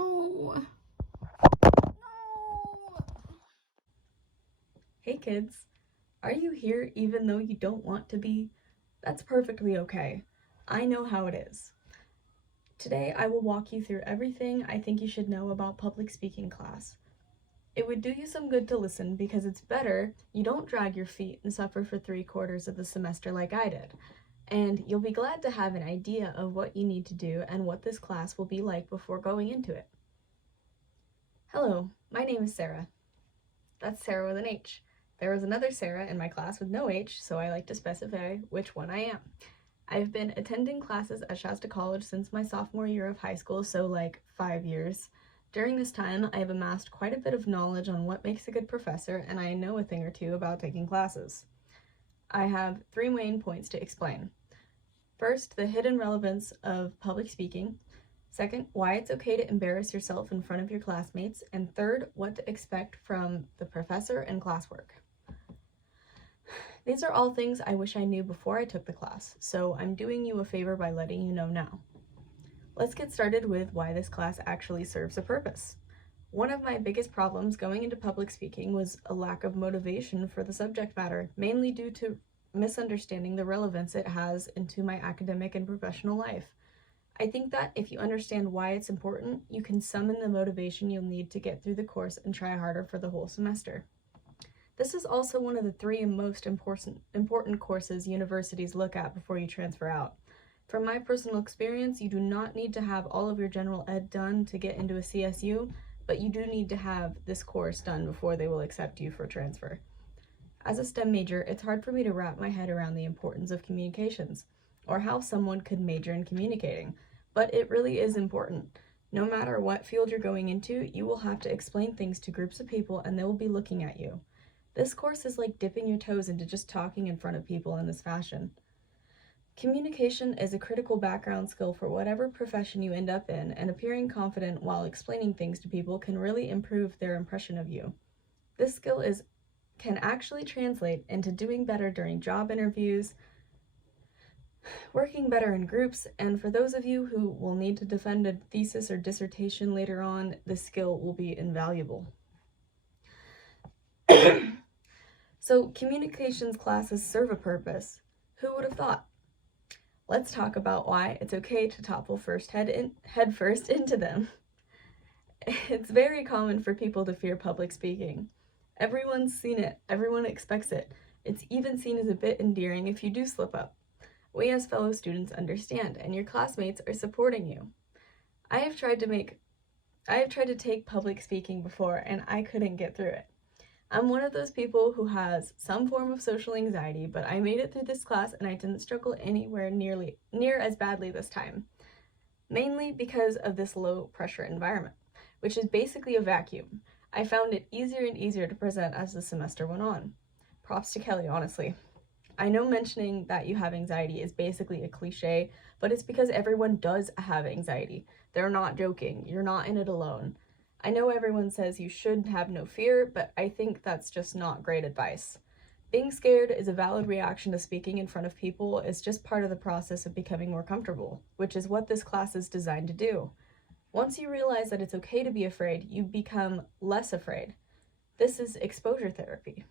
No. No. Hey kids, are you here even though you don't want to be? That's perfectly okay. I know how it is. Today I will walk you through everything I think you should know about public speaking class. It would do you some good to listen because it's better you don't drag your feet and suffer for 3/4 of the semester like I did. And you'll be glad to have an idea of what you need to do and what this class will be like before going into it. Hello, my name is Sarah. That's Sarah with an H. There was another Sarah in my class with no H, so I like to specify which one I am. I've been attending classes at Shasta College since my sophomore year of high school, so like 5 years. During this time, I have amassed quite a bit of knowledge on what makes a good professor, and I know a thing or two about taking classes. I have 3 main points to explain. First, the hidden relevance of public speaking. Second, why it's okay to embarrass yourself in front of your classmates. And third, what to expect from the professor and classwork. These are all things I wish I knew before I took the class, so I'm doing you a favor by letting you know now. Let's get started with why this class actually serves a purpose. One of my biggest problems going into public speaking was a lack of motivation for the subject matter, mainly due to misunderstanding the relevance it has into my academic and professional life. I think that if you understand why it's important, you can summon the motivation you'll need to get through the course and try harder for the whole semester. This is also one of the 3 most important courses universities look at before you transfer out. From my personal experience, you do not need to have all of your general ed done to get into a CSU, but you do need to have this course done before they will accept you for transfer. As a STEM major, it's hard for me to wrap my head around the importance of communications, or how someone could major in communicating, but it really is important. No matter what field you're going into, you will have to explain things to groups of people and they will be looking at you. This course is like dipping your toes into just talking in front of people in this fashion. Communication is a critical background skill for whatever profession you end up in, and appearing confident while explaining things to people can really improve their impression of you. This skill can actually translate into doing better during job interviews, working better in groups, and for those of you who will need to defend a thesis or dissertation later on, this skill will be invaluable. So communications classes serve a purpose. Who would have thought? Let's talk about why it's okay to topple head first into them. It's very common for people to fear public speaking. Everyone's seen it, everyone expects it. It's even seen as a bit endearing if you do slip up. We as fellow students understand, and your classmates are supporting you. I have tried to take public speaking before, and I couldn't get through it. I'm one of those people who has some form of social anxiety, but I made it through this class and I didn't struggle anywhere near as badly this time. Mainly because of this low pressure environment, which is basically a vacuum. I found it easier and easier to present as the semester went on. Props to Kelly, honestly. I know mentioning that you have anxiety is basically a cliche, but it's because everyone does have anxiety. They're not joking. You're not in it alone. I know everyone says you should have no fear, but I think that's just not great advice. Being scared is a valid reaction to speaking in front of people. It's just part of the process of becoming more comfortable, which is what this class is designed to do. Once you realize that it's okay to be afraid, you become less afraid. This is exposure therapy.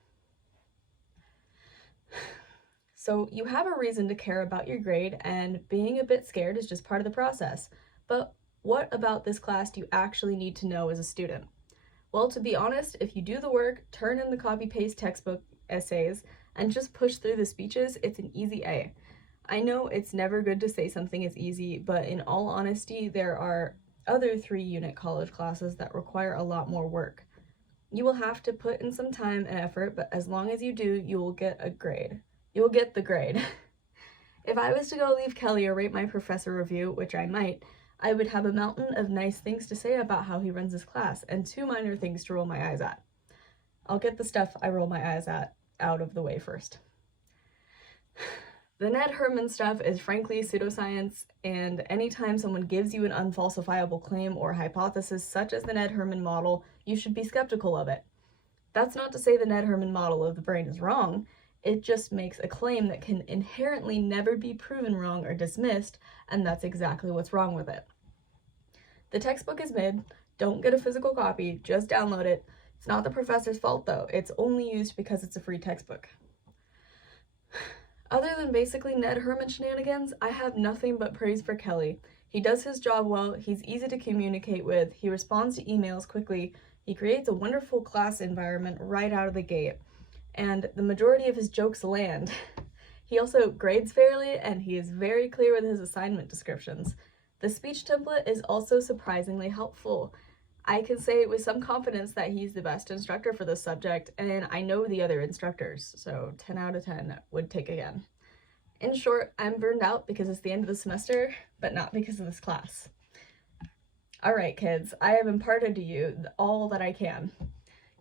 So you have a reason to care about your grade, and being a bit scared is just part of the process. But what about this class do you actually need to know as a student? Well, to be honest, if you do the work, turn in the copy-paste textbook essays, and just push through the speeches, it's an easy A. I know it's never good to say something is easy, but in all honesty, there are other 3-unit college classes that require a lot more work. You will have to put in some time and effort, but as long as you do, you will get a grade. You will get the grade. If I was to go leave Kelly or rate my professor review, which I might, I would have a mountain of nice things to say about how he runs his class, and 2 minor things to roll my eyes at. I'll get the stuff I roll my eyes at out of the way first. The Ned Herman stuff is frankly pseudoscience, and anytime someone gives you an unfalsifiable claim or hypothesis such as the Ned Herman model, you should be skeptical of it. That's not to say the Ned Herman model of the brain is wrong. It just makes a claim that can inherently never be proven wrong or dismissed, and that's exactly what's wrong with it. The textbook is mid, don't get a physical copy, just download it. It's not the professor's fault though, it's only used because it's a free textbook. Other than basically Ned Herman shenanigans, I have nothing but praise for Kelly. He does his job well, he's easy to communicate with, he responds to emails quickly, he creates a wonderful class environment right out of the gate, and the majority of his jokes land. He also grades fairly, and he is very clear with his assignment descriptions. The speech template is also surprisingly helpful. I can say with some confidence that he's the best instructor for this subject, and I know the other instructors, so 10 out of 10 would take again. In short, I'm burned out because it's the end of the semester, but not because of this class. Alright kids, I have imparted to you all that I can.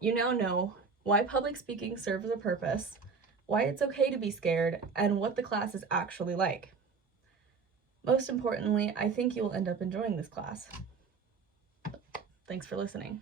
You now know why public speaking serves a purpose, why it's okay to be scared, and what the class is actually like. Most importantly, I think you will end up enjoying this class. Thanks for listening.